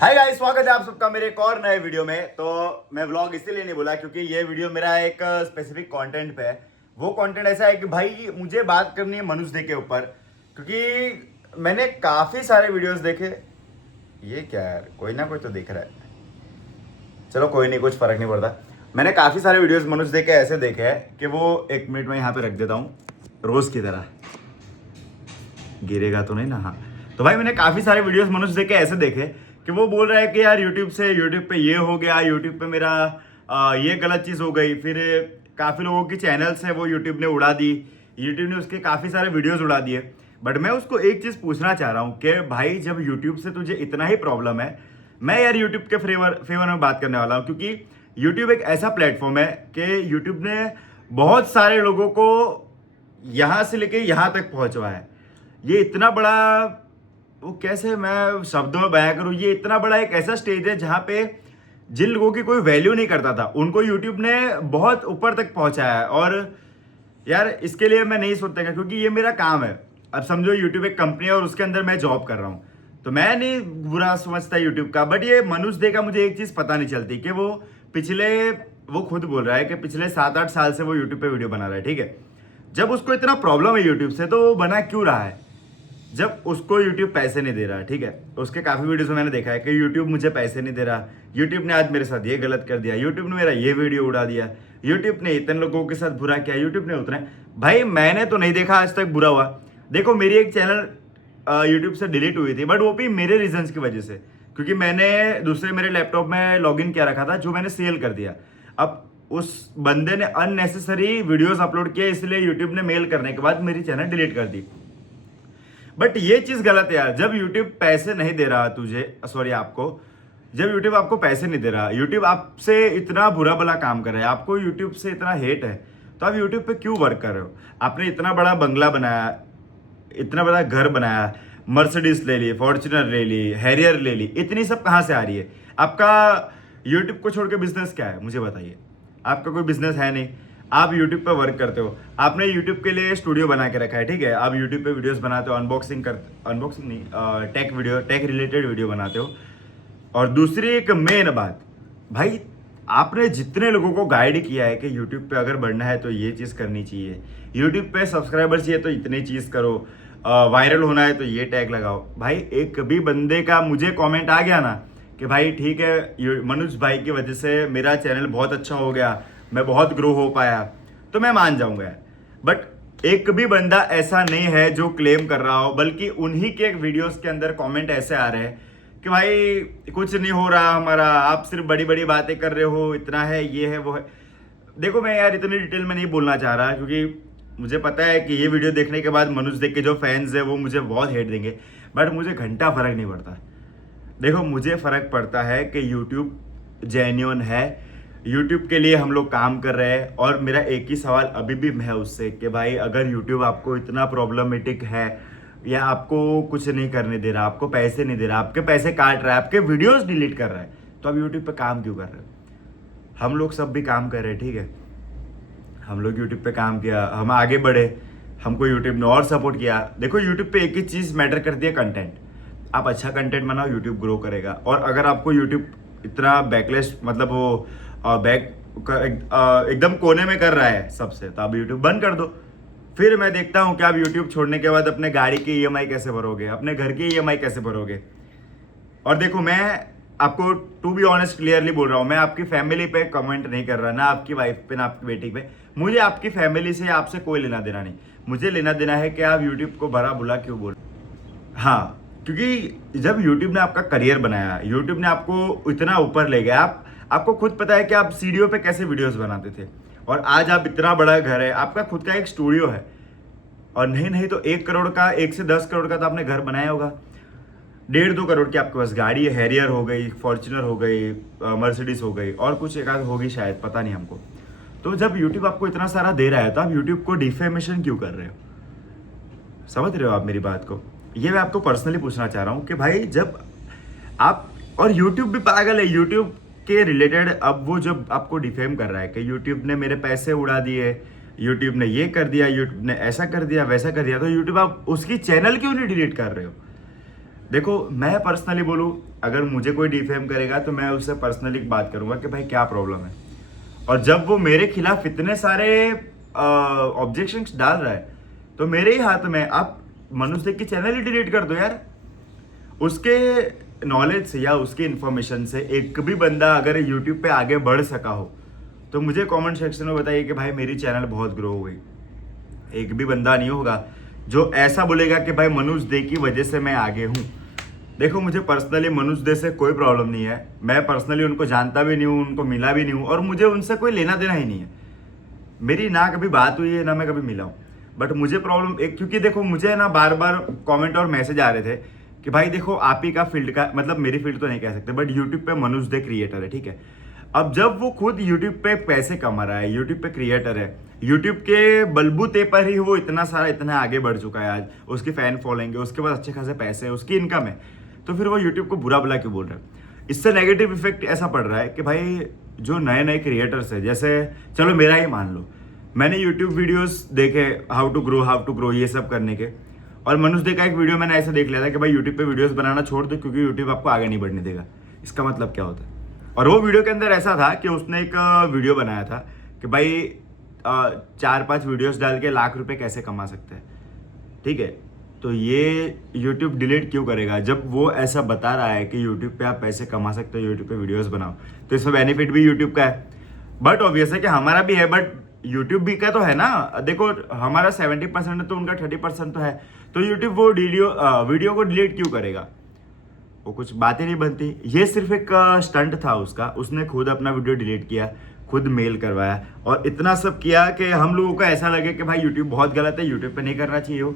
Hi guys, स्वागत है आप सबका मेरे एक और नए वीडियो में। तो मैं व्लॉग इसीलिए नहीं बोला क्योंकि ये वीडियो मेरा एक स्पेसिफिक कंटेंट पे है। वो कंटेंट ऐसा है कि भाई मुझे बात करनी है मनुष्य डे के ऊपर, क्योंकि मैंने काफ़ी सारे वीडियोस देखे। ये क्या यार, कोई ना कोई तो देख रहा है। चलो कोई नहीं, कुछ फ़र्क नहीं पड़ता। मैंने काफ़ी सारे वीडियोस मनुष्य डे के ऐसे देखे हैं कि वो एक मिनट में यहाँ पे रख देता हूँ रोज़ की तरह। गिरेगा तो नहीं ना? हाँ। तो भाई मैंने काफ़ी सारे वीडियोस मनुष्य डे के ऐसे देखे कि वो बोल रहा है कि यार यूट्यूब पे ये हो गया, यूट्यूब पे मेरा ये गलत चीज़ हो गई। फिर काफ़ी लोगों की चैनल्स है वो यूट्यूब ने उड़ा दी, यूट्यूब ने उसके काफ़ी सारे वीडियोस उड़ा दिए। बट मैं उसको एक चीज़ पूछना चाह रहा हूँ कि भाई जब यूट्यूब से तुझे इतना ही प्रॉब्लम है, मैं यार यूट्यूब के फेवर में बात करने वाला हूँ, क्योंकि यूट्यूब एक ऐसा प्लेटफॉर्म है कि यूट्यूब ने बहुत सारे लोगों को यहाँ से लेके यहाँ तक पहुँचवा है। ये इतना बड़ा, वो कैसे मैं शब्दों में बयां करूं, ये इतना बड़ा एक ऐसा स्टेज है जहां पे जिन लोगों की कोई वैल्यू नहीं करता था उनको यूट्यूब ने बहुत ऊपर तक पहुंचाया है। और यार इसके लिए मैं नहीं सोचता, क्योंकि ये मेरा काम है। अब समझो यूट्यूब एक कंपनी है और उसके अंदर मैं जॉब कर रहा हूँ, तो मैं नहीं बुरा समझता यूट्यूब का। बट ये मनुष्य डे का मुझे एक चीज़ पता नहीं चलती कि वो खुद बोल रहा है कि पिछले 7-8 साल से वो यूट्यूब पे वीडियो बना रहा है, ठीक है। जब उसको इतना प्रॉब्लम है यूट्यूब से, तो वो बना क्यों रहा है जब उसको YouTube पैसे नहीं दे रहा? ठीक है, उसके काफ़ी वीडियोस में मैंने देखा है कि YouTube मुझे पैसे नहीं दे रहा, YouTube ने आज मेरे साथ ये गलत कर दिया, YouTube ने मेरा ये वीडियो उड़ा दिया, YouTube ने इतने लोगों के साथ बुरा किया, YouTube ने उतना। भाई मैंने तो नहीं देखा आज तक बुरा हुआ। देखो मेरी एक चैनल YouTube से डिलीट हुई थी, बट वो भी मेरे रीजंस की वजह से, क्योंकि मैंने दूसरे मेरे लैपटॉप में लॉगिन किया रखा था जो मैंने सेल कर दिया। अब उस बंदे ने अननेसेसरी वीडियोस अपलोड किए, इसलिए यूट्यूब ने मेल करने के बाद मेरी चैनल डिलीट कर दी। बट ये चीज गलत है यार, जब यूट्यूब पैसे नहीं दे रहा जब यूट्यूब आपको पैसे नहीं दे रहा, यूट्यूब आपसे इतना बुरा भला काम कर रहा है, आपको यूट्यूब से इतना हेट है, तो आप यूट्यूब पे क्यों वर्क कर रहे हो? आपने इतना बड़ा बंगला बनाया, इतना बड़ा घर बनाया, मर्सिडीज ले ली, फॉर्च्यूनर ले ली, हैरियर ले ली, इतनी सब कहाँ से आ रही है? आपका यूट्यूब को छोड़ के बिजनेस क्या है, मुझे बताइए। आपका कोई बिजनेस है नहीं, आप यूट्यूब पे वर्क करते हो, आपने यूट्यूब के लिए स्टूडियो बना के रखा है, ठीक है। आप यूट्यूब पे वीडियोस बनाते हो, अनबॉक्सिंग नहीं, टेक रिलेटेड वीडियो बनाते हो। और दूसरी एक मेन बात, भाई आपने जितने लोगों को गाइड किया है कि यूट्यूब पे अगर बढ़ना है तो ये चीज़ करनी चाहिए, यूट्यूब पे सब्सक्राइबर चाहिए तो इतनी चीज़ करो, वायरल होना है तो ये टैग लगाओ। भाई एक भी बंदे का मुझे कमेंट आ गया ना कि भाई ठीक है मनुज भाई की वजह से मेरा चैनल बहुत अच्छा हो गया, मैं बहुत ग्रो हो पाया, तो मैं मान जाऊंगा यार। बट एक भी बंदा ऐसा नहीं है जो क्लेम कर रहा हो, बल्कि उन्हीं के वीडियोस के अंदर कमेंट ऐसे आ रहे हैं कि भाई कुछ नहीं हो रहा हमारा, आप सिर्फ बड़ी बड़ी बातें कर रहे हो, इतना है, ये है, वो है। देखो मैं यार इतनी डिटेल में नहीं बोलना चाह रहा, क्योंकि मुझे पता है कि ये वीडियो देखने के बाद मनुष्य देख के जो फैंस है वो मुझे बहुत हेट देंगे, बट मुझे घंटा फर्क नहीं पड़ता। देखो मुझे फर्क पड़ता है कि यूट्यूब जेन्युइन है, यूट्यूब के लिए हम लोग काम कर रहे हैं। और मेरा एक ही सवाल अभी भी है उससे कि भाई अगर यूट्यूब आपको इतना प्रॉब्लमेटिक है या आपको कुछ नहीं करने दे रहा, आपको पैसे नहीं दे रहा, आपके पैसे काट रहा है, आपके वीडियोस डिलीट कर रहा है, तो आप यूट्यूब पे काम क्यों कर रहे हो? हम लोग सब भी काम कर रहे हैं, ठीक है। हम लोग यूट्यूब पे काम किया, हम आगे बढ़े, हमको यूट्यूब ने और सपोर्ट किया। देखो यूट्यूब पे एक ही चीज़ मैटर करती है, कंटेंट। आप अच्छा कंटेंट बनाओ, यूट्यूब ग्रो करेगा। और अगर आपको यूट्यूब इतना बैकलेस, मतलब वो एकदम कोने में कर रहा है सबसे, तो आप यूट्यूब बंद कर दो। फिर मैं देखता हूँ कि आप यूट्यूब छोड़ने के बाद अपने गाड़ी की ईएमआई कैसे भरोगे, अपने घर की ईएमआई कैसे भरोगे। और देखो मैं आपको टू बी ऑनेस्ट क्लियरली बोल रहा हूँ, मैं आपकी फैमिली पे कमेंट नहीं कर रहा, ना आपकी वाइफ पे, ना आपकी बेटी पे। मुझे आपकी फैमिली से आपसे कोई लेना देना नहीं, मुझे लेना देना है कि आप यूट्यूब को भरा बुला क्यों बोल। हाँ, क्योंकि जब यूट्यूब ने आपका करियर बनाया, यूट्यूब ने आपको इतना ऊपर ले गया, आपको खुद पता है कि आप सीढ़ियों पे कैसे वीडियोस बनाते थे, और आज आप इतना बड़ा घर है, आपका खुद का एक स्टूडियो है। और नहीं नहीं तो 1 करोड़ का, 1 से 10 करोड़ का तो आपने घर बनाया होगा, 1.5-2 करोड़ की आपके पास गाड़ी है, हैरियर हो गई, फॉर्च्यूनर हो गई, मर्सिडीज हो गई, और कुछ एक आध होगी शायद, पता नहीं हमको। तो जब यूट्यूब आपको इतना सारा दे रहा है, तो आप यूट्यूब को डिफेमेशन क्यों कर रहे हो? समझ रहे हो आप मेरी बात को? ये मैं आपको पर्सनली पूछना चाह रहा हूँ कि भाई जब आप, और यूट्यूब भी पागल है यूट्यूब के रिलेटेड। अब वो जब आपको डिफेम कर रहा है कि यूट्यूब ने मेरे पैसे उड़ा दिए, यूट्यूब ने ये कर दिया, यूट्यूब ने ऐसा कर दिया, वैसा कर दिया, तो यूट्यूब आप उसकी चैनल क्यों नहीं डिलीट कर रहे हो? देखो मैं पर्सनली बोलूँ, अगर मुझे कोई डिफेम करेगा तो मैं उससे पर्सनली बात करूंगा कि भाई क्या प्रॉब्लम है। और जब वो मेरे खिलाफ इतने सारे ऑब्जेक्शंस डाल रहा है तो मेरे ही हाथ में, आप मनुष्य देव की चैनल ही डिलीट कर दो यार। उसके नॉलेज से या उसके इन्फॉर्मेशन से एक भी बंदा अगर यूट्यूब पे आगे बढ़ सका हो तो मुझे कमेंट सेक्शन में बताइए कि भाई मेरी चैनल बहुत ग्रो हो गई। एक भी बंदा नहीं होगा जो ऐसा बोलेगा कि भाई मनोज दे की वजह से मैं आगे हूँ। देखो मुझे पर्सनली मनोज दे से कोई प्रॉब्लम नहीं है, मैं पर्सनली उनको जानता भी नहीं हूँ, उनको मिला भी नहीं हूँ और मुझे उनसे कोई लेना देना ही नहीं है। मेरी ना कभी बात हुई है ना मैं कभी मिला हूँ। बट मुझे प्रॉब्लम एक, क्योंकि देखो मुझे ना बार बार कमेंट और मैसेज आ रहे थे कि भाई देखो आप ही का फील्ड का, मतलब मेरी फील्ड तो नहीं कह सकते बट यूट्यूब पे मनोज दे क्रिएटर है, ठीक है। अब जब वो खुद यूट्यूब पे पैसे कमा रहा है, यूट्यूब पे क्रिएटर है, यूट्यूब के बलबूते पर ही वो इतना आगे बढ़ चुका है, आज उसकी फैन फॉलोइंग है, उसके पास अच्छे खासे पैसे है, उसकी इनकम है, तो फिर वो यूट्यूब को बुरा भला क्यों बोल रहा है। इससे नेगेटिव इफेक्ट ऐसा पड़ रहा है कि भाई जो नए नए क्रिएटर्स है, जैसे चलो मेरा ही मान लो, मैंने यूट्यूब वीडियोस देखे हाउ टू ग्रो ये सब करने के, और मनुष्य दे का एक वीडियो मैंने ऐसे देख लिया था कि भाई यूट्यूब पे वीडियोस बनाना छोड़ दो क्योंकि यूट्यूब आपको आगे नहीं बढ़ने देगा। इसका मतलब क्या होता है? और वो वीडियो के अंदर ऐसा था कि उसने एक वीडियो बनाया था कि भाई 4-5 वीडियोस डाल के लाख रुपए कैसे कमा सकते हैं, ठीक है। तो ये यूट्यूब डिलीट क्यों करेगा जब वो ऐसा बता रहा है कि यूट्यूब पे आप पैसे कमा सकते हो, यूट्यूब पे वीडियोस बनाओ, तो इसमें बेनिफिट भी यूट्यूब का है। बट ऑब्वियस है कि हमारा भी है, बट यूट्यूब भी का तो है ना। देखो हमारा 70% है तो उनका 30% तो है, तो यूट्यूब वो वीडियो को डिलीट क्यों करेगा? वो कुछ बातें नहीं बनती। ये सिर्फ एक स्टंट था उसका, उसने खुद अपना वीडियो डिलीट किया, खुद मेल करवाया और इतना सब किया कि हम लोगों को ऐसा लगे कि भाई यूट्यूब बहुत गलत है, यूट्यूब पे नहीं करना चाहिए हो।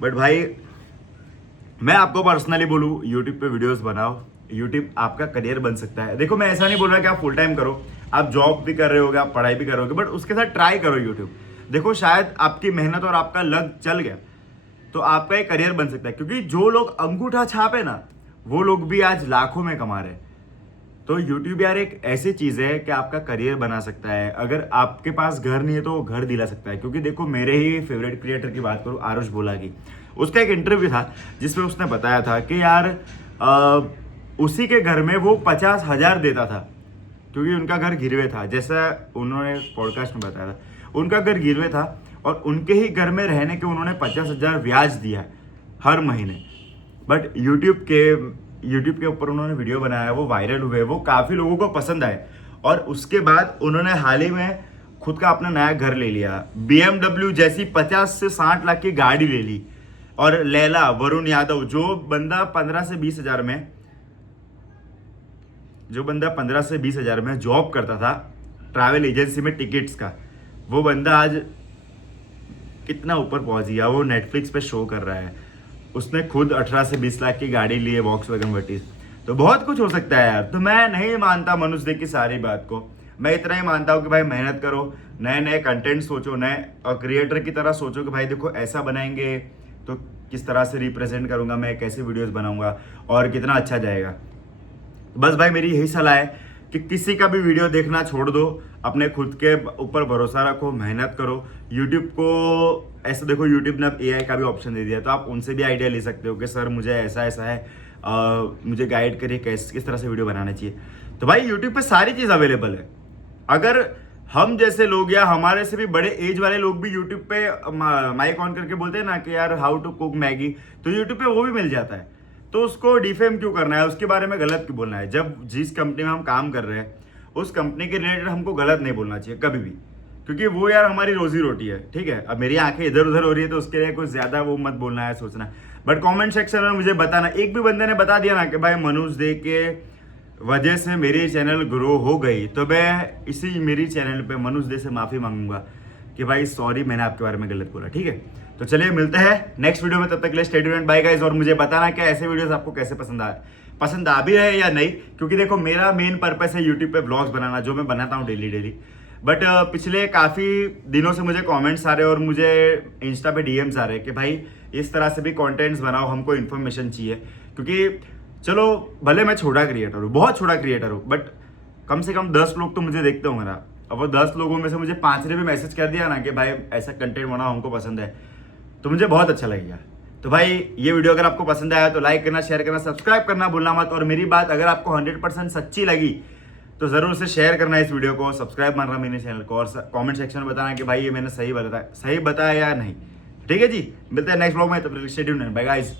बट भाई मैं आपको पर्सनली बोलूँ, यूट्यूब पे वीडियोस बनाओ, यूट्यूब आपका करियर बन सकता है। देखो मैं ऐसा नहीं बोल रहा कि आप फुल टाइम करो, आप जॉब भी कर रहे होगे, आप पढ़ाई भी करोगे, बट उसके साथ ट्राई करो यूट्यूब। देखो शायद आपकी मेहनत और आपका लक चल गया तो आपका एक करियर बन सकता है, क्योंकि जो लोग अंगूठा छापे ना वो लोग भी आज लाखों में कमा रहे हैं। तो यूट्यूब यार एक ऐसी चीज है कि आपका करियर बना सकता है। अगर आपके पास घर नहीं है तो वो घर दिला सकता है। क्योंकि देखो मेरे ही फेवरेट क्रिएटर की बात करूँ, आरुष बोला की, उसका एक इंटरव्यू था जिसमें उसने बताया था कि यार उसी के घर में वो 50,000 देता था क्योंकि उनका घर गिरवे था, जैसा उन्होंने पॉडकास्ट में बताया था, उनका घर गिरवे था और उनके ही घर में रहने के उन्होंने 50,000 ब्याज दिया हर महीने। बट यूट्यूब के ऊपर उन्होंने वीडियो बनाया, वो वायरल हुए, वो काफ़ी लोगों को पसंद आए और उसके बाद उन्होंने हाल ही में खुद का अपना नया घर ले लिया, BMW जैसी 50 से 60 लाख की गाड़ी ले ली। और लैला वरुण यादव जो बंदा 15 से 20 हजार में जॉब करता था ट्रैवल एजेंसी में टिकट्स का, वो बंदा आज कितना ऊपर पहुंच गया, वो नेटफ्लिक्स पे शो कर रहा है। उसने खुद 18 से 20 लाख की गाड़ी ली है, वॉक्सवैगन वर्टिस। तो बहुत कुछ हो सकता है यार। तो मैं नहीं मानता मनुष्य देव की सारी बात को, मैं इतना ही मानता हूँ कि भाई मेहनत करो, नए नए कंटेंट सोचो, नए क्रिएटर की तरह सोचो कि भाई देखो ऐसा बनाएंगे तो किस तरह से रिप्रेजेंट करूंगा मैं, कैसे वीडियोस बनाऊंगा और कितना अच्छा जाएगा। बस भाई मेरी यही सलाह है कि किसी का भी वीडियो देखना छोड़ दो, अपने खुद के ऊपर भरोसा रखो, मेहनत करो। यूट्यूब को ऐसा देखो, यूट्यूब ने अब AI का भी ऑप्शन दे दिया, तो आप उनसे भी आइडिया ले सकते हो कि सर मुझे ऐसा ऐसा है, मुझे गाइड करिए किस तरह से वीडियो बनाना चाहिए। तो भाई यूट्यूब पे सारी चीज़ अवेलेबल है। अगर हम जैसे लोग या हमारे से भी बड़े एज वाले लोग भी यूट्यूब पे माइक ऑन करके बोलते हैं ना कि यार हाउ टू कुक मैगी, तो यूट्यूब पे वो भी मिल जाता है। तो उसको डिफेम क्यों करना है, उसके बारे में गलत क्यों बोलना है? जब जिस कंपनी में हम काम कर रहे हैं उस कंपनी के रिलेटेड हमको गलत नहीं बोलना चाहिए कभी भी, क्योंकि वो यार हमारी रोजी रोटी है, ठीक है। अब मेरी आंखें इधर उधर हो रही है तो उसके लिए कुछ ज्यादा वो मत बोलना है, सोचना। बट कमेंट सेक्शन में मुझे बताना, एक भी बंदे ने बता दिया ना कि भाई मनोज दे के वजह से मेरी चैनल ग्रो हो गई, तो मैं इसी मेरी चैनल पे मनोज दे से माफी मांगूंगा कि भाई सॉरी मैंने आपके बारे में गलत बोला, ठीक है। तो चलिए मिलते हैं नेक्स्ट वीडियो में, तब तक के लिए स्टे ट्यून्ड, बाय गाइस। और मुझे बताना कि ऐसे वीडियोस आपको कैसे पसंद आ भी रहे या नहीं, क्योंकि देखो मेरा मेन पर्पस है यूट्यूब पे ब्लॉग्स बनाना, जो मैं बनाता हूँ डेली। बट पिछले काफ़ी दिनों से मुझे कमेंट्स आ रहे हैं और मुझे इंस्टा पे DMs आ रहे हैं कि भाई इस तरह से भी कंटेंट्स बनाओ, हमको इन्फॉर्मेशन चाहिए। क्योंकि चलो भले मैं छोटा क्रिएटर हूँ, बहुत छोटा क्रिएटर हूँ, बट कम से कम 10 लोग तो मुझे देखते होंगे ना। अब वो 10 लोगों में से मुझे 5 ने भी मैसेज कर दिया ना कि भाई ऐसा कंटेंट बनाओ, हमको पसंद है, तो मुझे बहुत अच्छा लगेगा। तो भाई ये वीडियो अगर आपको पसंद आया तो लाइक करना, शेयर करना, सब्सक्राइब करना भूलना मत। और मेरी बात अगर आपको 100% सच्ची लगी तो जरूर से शेयर करना इस वीडियो को, सब्सक्राइब मारना मेरे चैनल को, और कमेंट सेक्शन में बताना कि भाई ये मैंने सही बताया या नहीं। ठीक है जी, मिलते हैं नेक्स्ट व्लॉग में, तब तक स्टे ट्यून्ड, बाय गाइस।